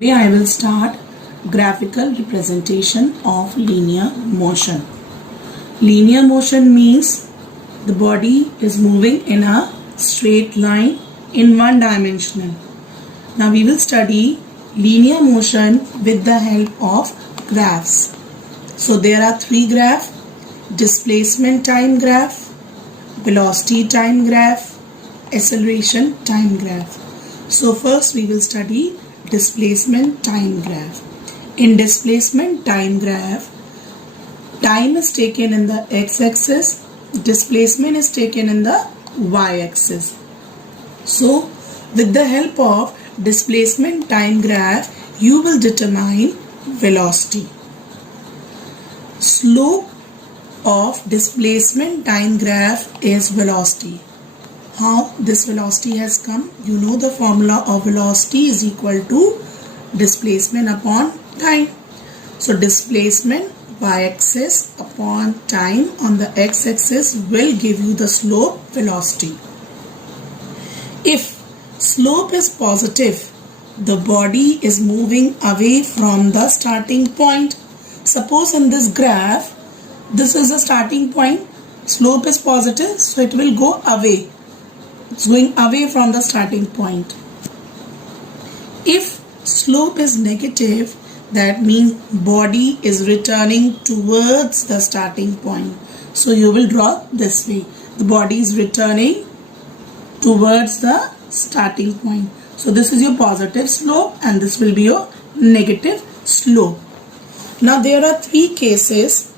Today I will start graphical representation of linear motion. Linear motion means the body is moving in a straight line in one dimensional. Now we will study linear motion with the help of graphs. So there are three graphs: displacement time graph, velocity time graph, acceleration time graph. So first we will study displacement time graph. In displacement time graph, time is taken in the x-axis, displacement is taken in the y-axis. So with the help of displacement time graph, you will determine velocity. Slope of displacement time graph is velocity. How this velocity has come? You know the formula of velocity is equal to displacement upon time. So displacement y-axis upon time on the x-axis will give you the slope velocity. If slope is positive, the body is moving away from the starting point. Suppose in this graph, this is the starting point, slope is positive, so it will go away. It's going away from the starting point. If slope is negative, that means body is returning towards the starting point. So you will draw this way. The body is returning towards the starting point. So this is your positive slope and this will be your negative slope. Now there are three cases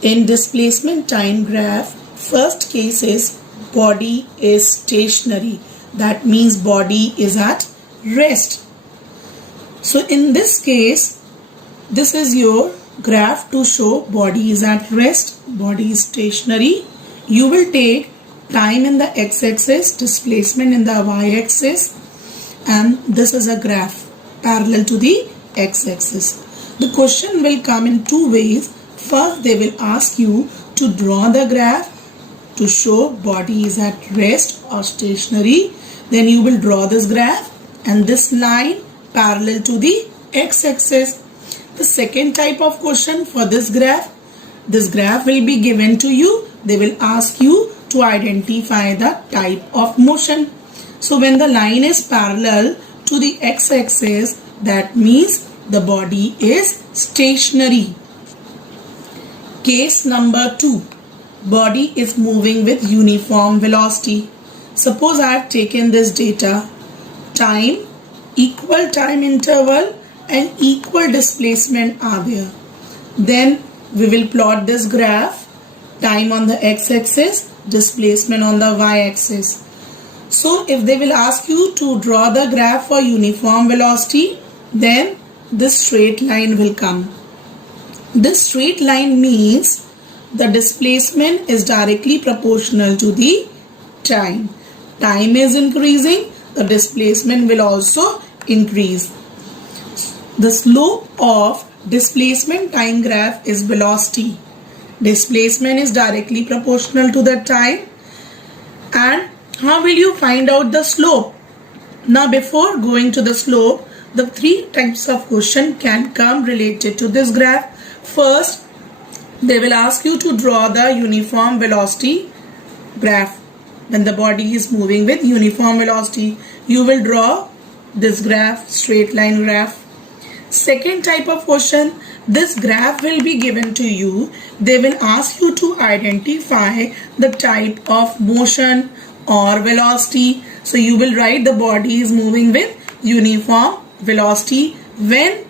in displacement time graph. First case is body is stationary. That means body is at rest. So in this case, this is your graph to show body is at rest, body is stationary. You will take time in the x-axis, displacement in the y-axis, and this is a graph parallel to the x-axis. The question will come in two ways. First, they will ask you to draw the graph to show body is at rest or stationary. Then you will draw this graph and this line parallel to the x-axis. The second type of question for this graph will be given to you. They will ask you to identify the type of motion. So when the line is parallel to the x-axis, that means the body is stationary. Case number 2. Body is moving with uniform velocity. Suppose I have taken this data, time, equal time interval and equal displacement are there. Then we will plot this graph, time on the x-axis, displacement on the y-axis. So if they will ask you to draw the graph for uniform velocity, then this straight line will come. This straight line means the displacement is directly proportional to the time. Time is increasing, the displacement will also increase. The slope of displacement time graph is velocity. Displacement is directly proportional to the time. And how will you find out the slope? Now before going to the slope, the three types of question can come related to this graph. First, they will ask you to draw the uniform velocity graph. When the body is moving with uniform velocity, you will draw this graph, straight line graph. Second type of question, this graph will be given to you. They will ask you to identify the type of motion or velocity. So you will write the body is moving with uniform velocity when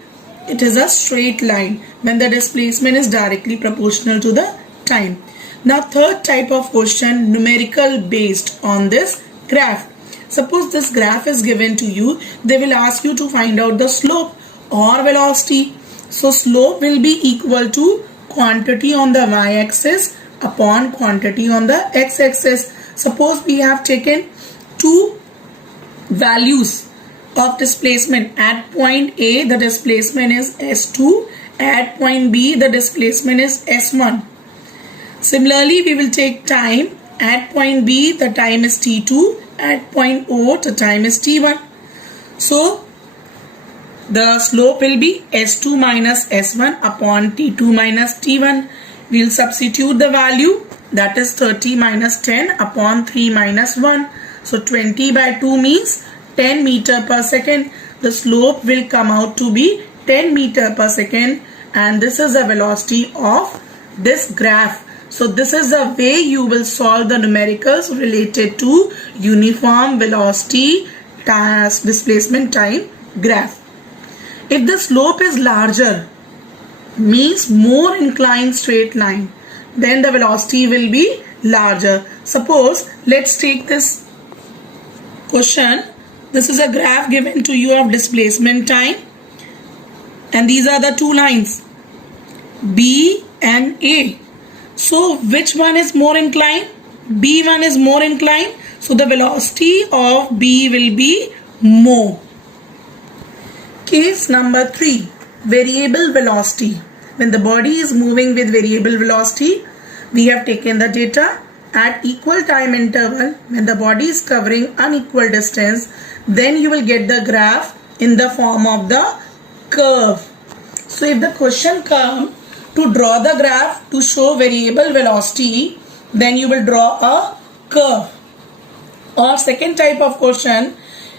it is a straight line, when the displacement is directly proportional to the time. Now third type of question, numerical based on this graph. Suppose this graph is given to you, they will ask you to find out the slope or velocity. So slope will be equal to quantity on the y-axis upon quantity on the x-axis. Suppose we have taken two values of displacement. At point A, the displacement is S2. At point B, the displacement is S1. Similarly, we will take time. At point B, the time is T2. At point O, the time is T1. So The slope will be S2 minus S1 upon T2 minus T1. We'll substitute the value, that is 30 minus 10 upon 3 minus 1. So 20 by 2 means 10 meter per second. The slope will come out to be 10 meter per second, and this is the velocity of this graph. So this is the way you will solve the numericals related to uniform velocity displacement time graph. If the slope is larger, means more inclined straight line, then the velocity will be larger. Suppose, let's take this question. This is a graph given to you of displacement time, and these are the two lines B and A. So which one is more inclined? B1 is more inclined, so the velocity of B will be more. Case number 3, variable velocity. When the body is moving with variable velocity, we have taken the data at equal time interval. When the body is covering unequal distance, then you will get the graph in the form of the curve. So if the question comes to draw the graph to show variable velocity, then you will draw a curve. Or second type of question,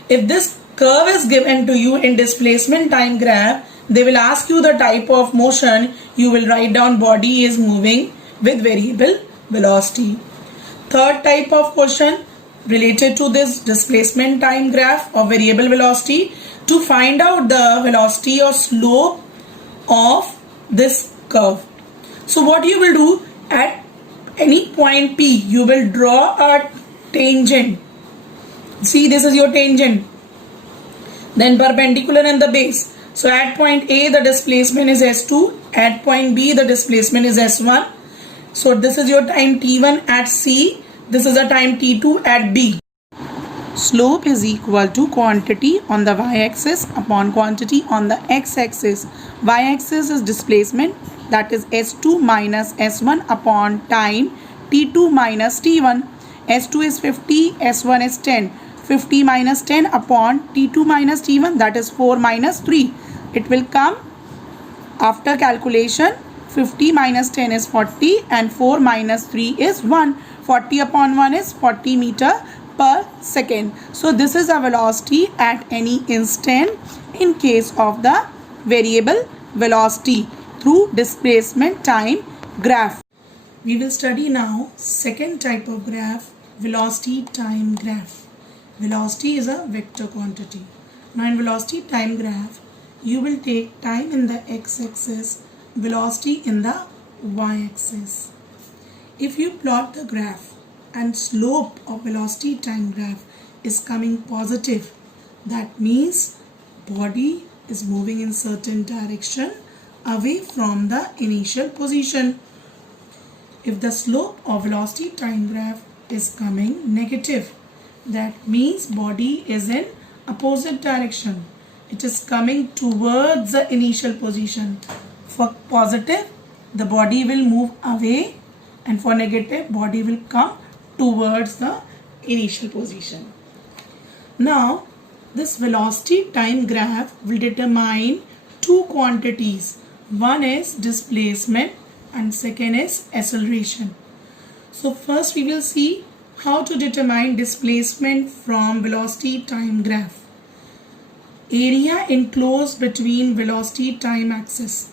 if this curve is given to you in displacement time graph, they will ask you the type of motion. You will write down body is moving with variable velocity. Third type of question related to this displacement time graph or variable velocity, to find out the velocity or slope of this curve. So what you will do, at any point P, you will draw a tangent. See, this is your tangent. Then perpendicular and the base. So at point A, the displacement is S2. At point B, the displacement is S1. So this is your time T1 at C. This is the time T2 at B. Slope is equal to quantity on the y-axis upon quantity on the x-axis. Y-axis is displacement, that is S2 minus S1 upon time T2 minus T1. S2 is 50, S1 is 10. 50 minus 10 upon T2 minus T1, that is 4 minus 3. It will come after calculation. 50 minus 10 is 40 and 4 minus 3 is 1. 40 upon 1 is 40 meter per second. So this is a velocity at any instant in case of the variable velocity through displacement time graph. We will study now second type of graph, velocity time graph. Velocity is a vector quantity. Now in velocity time graph, you will take time in the x-axis, velocity in the y-axis. If you plot the graph and slope of velocity time graph is coming positive, that means body is moving in certain direction away from the initial position. If the slope of velocity time graph is coming negative, that means body is in opposite direction. It is coming towards the initial position. For positive, the body will move away, and for negative, body will come towards the initial position. Now, this velocity time graph will determine two quantities. One is displacement and second is acceleration. So first we will see how to determine displacement from velocity time graph. Area enclosed between velocity time axis.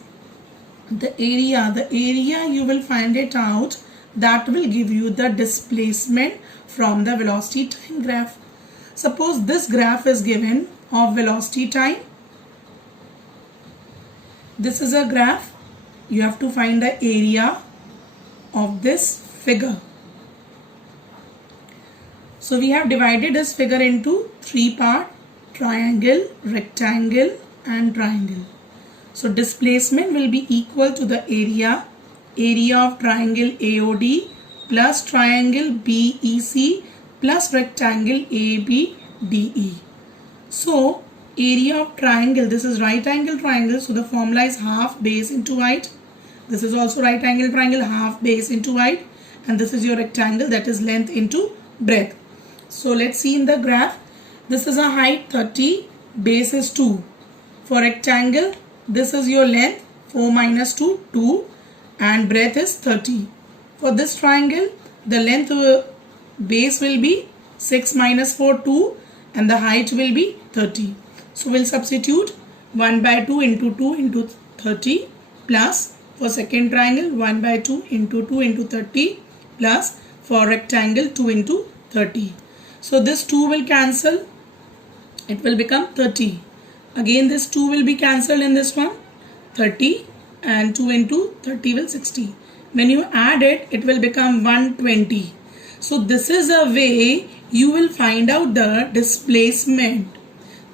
The area you will find it out, that will give you the displacement from the velocity time graph. Suppose this graph is given of velocity time. This is a graph. You have to find the area of this figure. So we have divided this figure into three parts: triangle, rectangle and triangle. So displacement will be equal to the area of triangle AOD plus triangle BEC plus rectangle ABDE. So area of triangle, this is right angle triangle, so the formula is half base into height. This is also right angle triangle, half base into height, and this is your rectangle, that is length into breadth. So let's see in the graph. This is a height 30, base is 2. For rectangle, this is your length 4 minus 2, 2 and breadth is 30. For this triangle, the length base will be 6 minus 4, 2 and the height will be 30. So we'll substitute 1 by 2 into 30 plus for second triangle 1 by 2 into 30 plus for rectangle 2 into 30. So this 2 will cancel. It will become 30. Again this 2 will be cancelled in this one. 30 and 2 into 30 will 60. When you add it, it will become 120. So this is a way you will find out the displacement.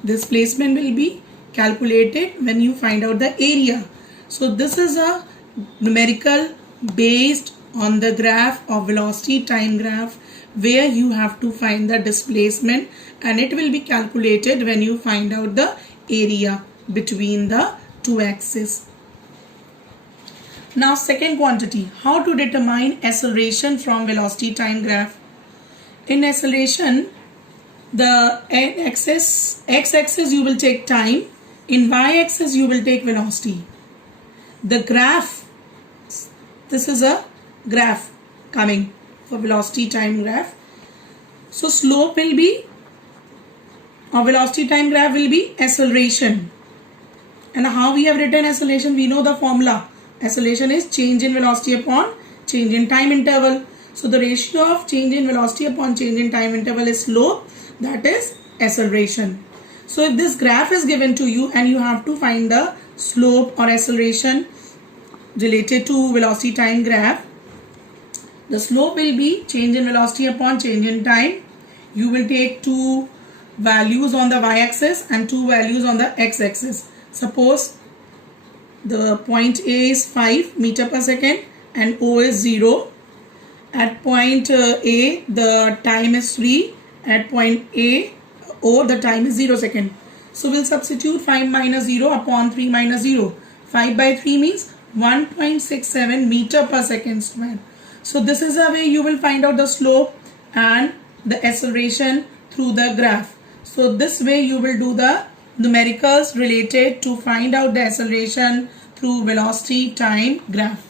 Displacement will be calculated when you find out the area. So this is a numerical based on the graph of velocity time graph where you have to find the displacement and it will be calculated when you find out the area between the two axes. Now second quantity, how to determine acceleration from velocity time graph. In acceleration, the x-axis you will take time, in y-axis you will take velocity. The graph, this is a graph coming for velocity time graph. So slope will be, or velocity time graph will be acceleration. And how we have written acceleration, we know the formula. Acceleration is change in velocity upon change in time interval. So the ratio of change in velocity upon change in time interval is slope, that is acceleration. So if this graph is given to you and you have to find the slope or acceleration related to velocity time graph, the slope will be change in velocity upon change in time. You will take two values on the y-axis and two values on the x-axis. Suppose the point A is 5 meter per second and O is 0. At point A, the time is 3. At point O, the time is 0 second. So we'll substitute 5 minus 0 upon 3 minus 0. 5 by 3 means 1.67 meter per second square. So this is a way you will find out the slope and the acceleration through the graph. So this way you will do the numericals related to find out the acceleration through velocity time graph.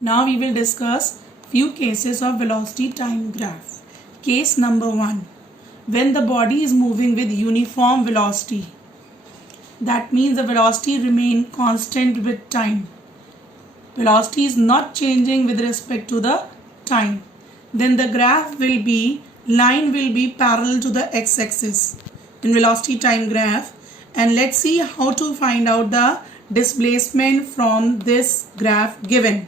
Now we will discuss few cases of velocity time graph. Case number 1. When the body is moving with uniform velocity. That means the velocity remain constant with time. Velocity is not changing with respect to the time. Then the graph will be, line will be parallel to the x-axis in velocity time graph. And let's see how to find out the displacement from this graph given.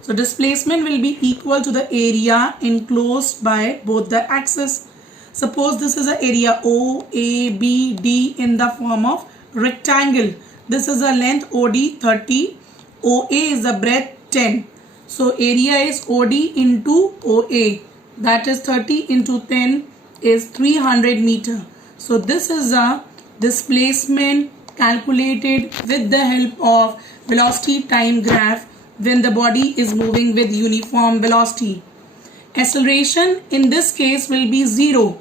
So displacement will be equal to the area enclosed by both the axes. Suppose this is an area O, A, B, D in the form of rectangle. This is a length OD 30. OA is the breadth 10. So area is OD into OA. That is 30 into 10 is 300 meter. So this is a displacement calculated with the help of velocity time graph when the body is moving with uniform velocity. Acceleration in this case will be 0.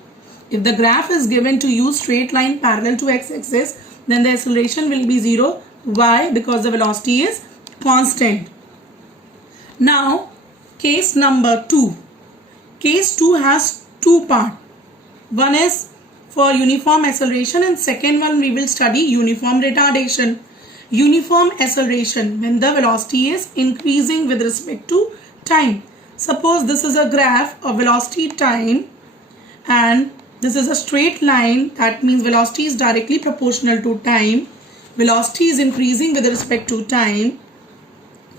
If the graph is given to you straight line parallel to x-axis, then the acceleration will be 0. Why? Because the velocity is constant. Now case number 2. Case 2 has two parts. One is for uniform acceleration and second one we will study uniform retardation. Uniform acceleration when the velocity is increasing with respect to time. Suppose this is a graph of velocity time and this is a straight line, that means velocity is directly proportional to time. Velocity is increasing with respect to time.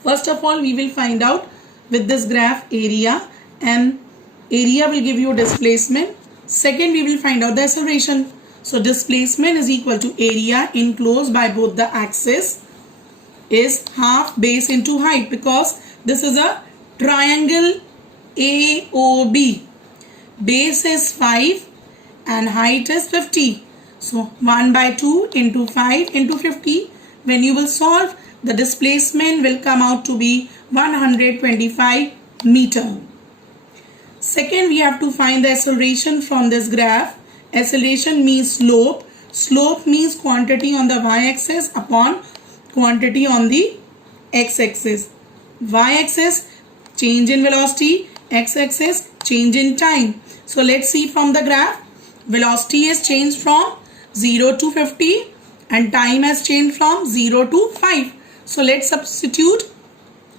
First of all, we will find out with this graph area, and area will give you displacement. Second, we will find out the acceleration. So displacement is equal to area enclosed by both the axes is half base into height, because this is a triangle AOB. Base is 5 and height is 50. So 1 by 2 into 5 into 50. When you will solve, the displacement will come out to be 125 meter. Second, we have to find the acceleration from this graph. Acceleration means slope. Slope means quantity on the y-axis upon quantity on the x-axis. Y-axis, change in velocity, x-axis, change in time. So let's see from the graph. Velocity is changed from 0 to 50 and time has changed from 0 to 5. So let's substitute.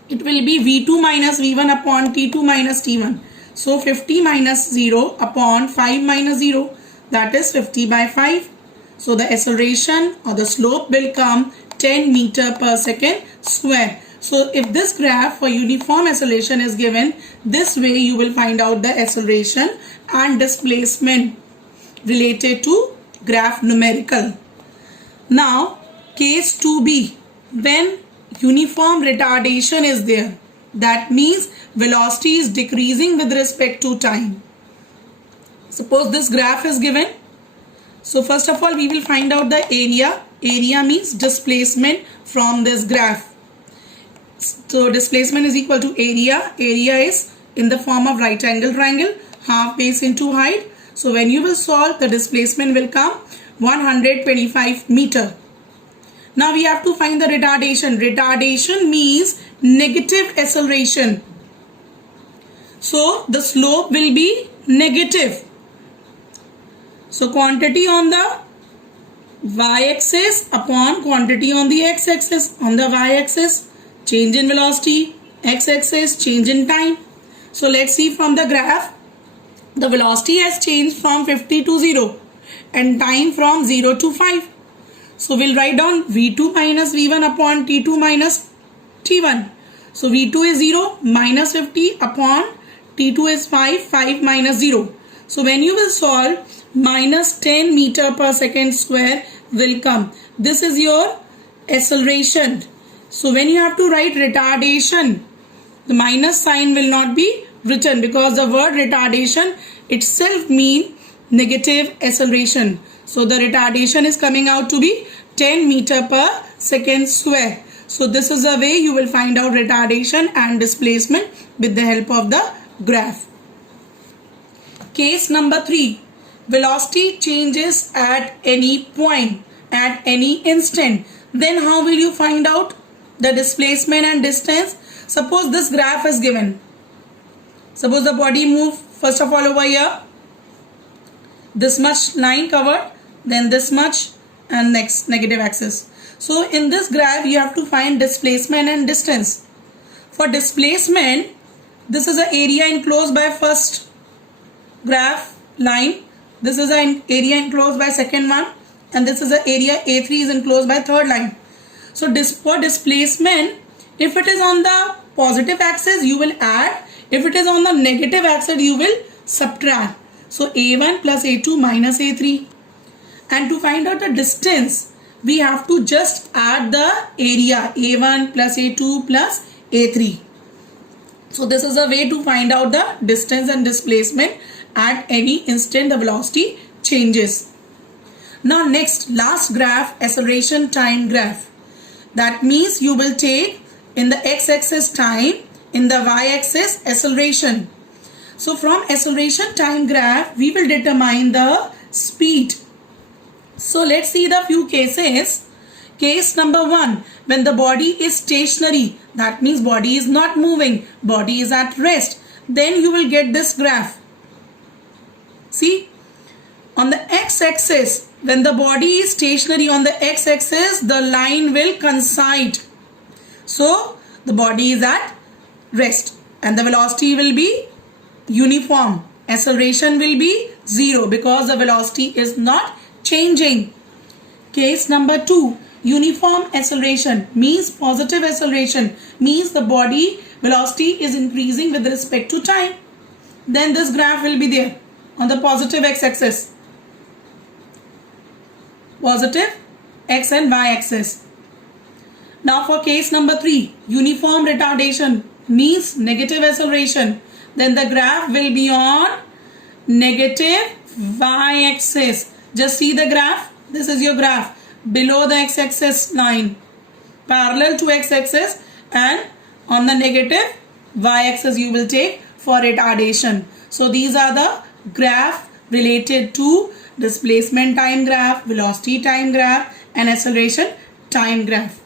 It will be v2 minus v1 upon t2 minus t1. So 50 minus 0 upon 5 minus 0, that is 50 by 5. So the acceleration or the slope will come 10 meter per second square. So if this graph for uniform acceleration is given, this way you will find out the acceleration and displacement related to graph numerical. Now case 2b, when uniform retardation is there, that means velocity is decreasing with respect to time. Suppose this graph is given. So first of all we will find out the area. Area means displacement from this graph. So displacement is equal to area. Area is in the form of right angle triangle, half base into height. So when you will solve, the displacement will come 125 meter. Now we have to find the retardation. Retardation means negative acceleration. So the slope will be negative. So quantity on the y-axis upon quantity on the x-axis. On the y-axis, change in velocity, x-axis, change in time. So let's see from the graph. The velocity has changed from 50 to 0 and time from 0 to 5. So we'll write down v2 minus v1 upon t2 minus t1. So v2 is 0 minus 50 upon t2 is 5, 5 minus 0. So when you will solve, minus 10 meter per second square will come. This is your acceleration. So when you have to write retardation, the minus sign will not be written because the word retardation itself means negative acceleration. So the retardation is coming out to be 10 meter per second square. So this is the way you will find out retardation and displacement with the help of the graph. Case number 3. Velocity changes at any point, at any instant. Then how will you find out the displacement and distance? Suppose this graph is given. Suppose the body move first of all over here. This much line covered, then this much, and next negative axis. So in this graph you have to find displacement and distance. For displacement, this is the area enclosed by first graph line. This is an area enclosed by second one, and this is the area A3 is enclosed by third line. So for displacement, if it is on the positive axis you will add, if it is on the negative axis you will subtract. So A1 plus A2 minus A3. And to find out the distance, we have to just add the area A1 plus A2 plus A3. So this is a way to find out the distance and displacement at any instant the velocity changes. Now next, last graph, acceleration time graph. That means you will take in the x-axis time, in the y-axis acceleration. So from acceleration time graph, we will determine the speed. So let's see the few cases. Case number 1, when the body is stationary, that means body is not moving, body is at rest. Then you will get this graph. See, on the x-axis, when the body is stationary on the x-axis, the line will coincide. So the body is at rest and the velocity will be uniform. Acceleration will be 0 because the velocity is not changing. Case number 2, uniform acceleration means positive acceleration, means the body velocity is increasing with respect to time. Then this graph will be there on the positive x-axis, positive x and y axis. Now for case number 3, uniform retardation means negative acceleration. Then the graph will be on negative y axis. Just see the graph. This is your graph below the x-axis line, parallel to x-axis, and on the negative y-axis you will take for retardation. So these are the graph related to displacement time graph, velocity time graph, and acceleration time graph.